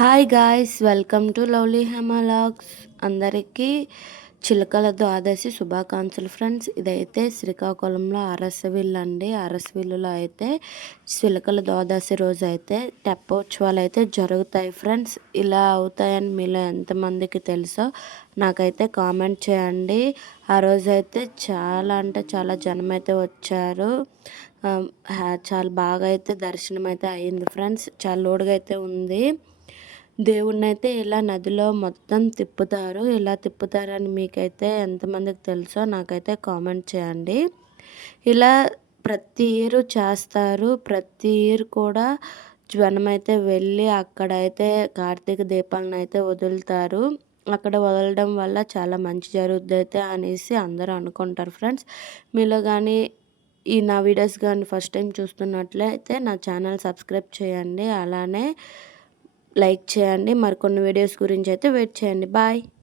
Hi guys, welcome to lovely Hemalogs. అందరికీ చిలకల ద్వాదశి శుభాకాంక్షలు friends. ఇదైతే శ్రీకాకుళంలో అరసవిల్లు అండి. అరసవిల్లులో అయితే చిలకల ద్వాదశి రోజు అయితే తెప్పోత్సవాలు అయితే జరుగుతాయి ఫ్రెండ్స్. ఇలా అవుతాయని మీలో ఎంతమందికి తెలుసో నాకైతే కామెంట్ చేయండి. ఆ రోజైతే చాలా అంటే చాలా జనం అయితే వచ్చారు. చాలా బాగా అయితే దర్శనం అయితే అయ్యింది ఫ్రెండ్స్. చాలా లోడుగా అయితే ఉంది. దేవుడినైతే ఇలా నదిలో మొత్తం తిప్పుతారు. ఇలా తిప్పుతారని మీకైతే ఎంతమందికి తెలుసో నాకైతే కామెంట్ చేయండి. ఇలా ప్రతి ఇయర్ చేస్తారు. ప్రతి ఇయర్ కూడా జనమైతే వెళ్ళి అక్కడైతే కార్తీక దీపాలను అయితే వదులుతారు. అక్కడ వదలడం వల్ల చాలా మంచి జరుగుద్దయితే అనేసి అందరూ అనుకుంటారు ఫ్రెండ్స్. మీలో కానీ నా వీడియోస్ కానీ ఫస్ట్ టైం చూస్తున్నట్లయితే నా ఛానల్ సబ్స్క్రైబ్ చేయండి. అలానే లైక్ చేయండి. మరికొన్ని వీడియోస్ గురించి అయితే వెయిట్ చేయండి. బాయ్.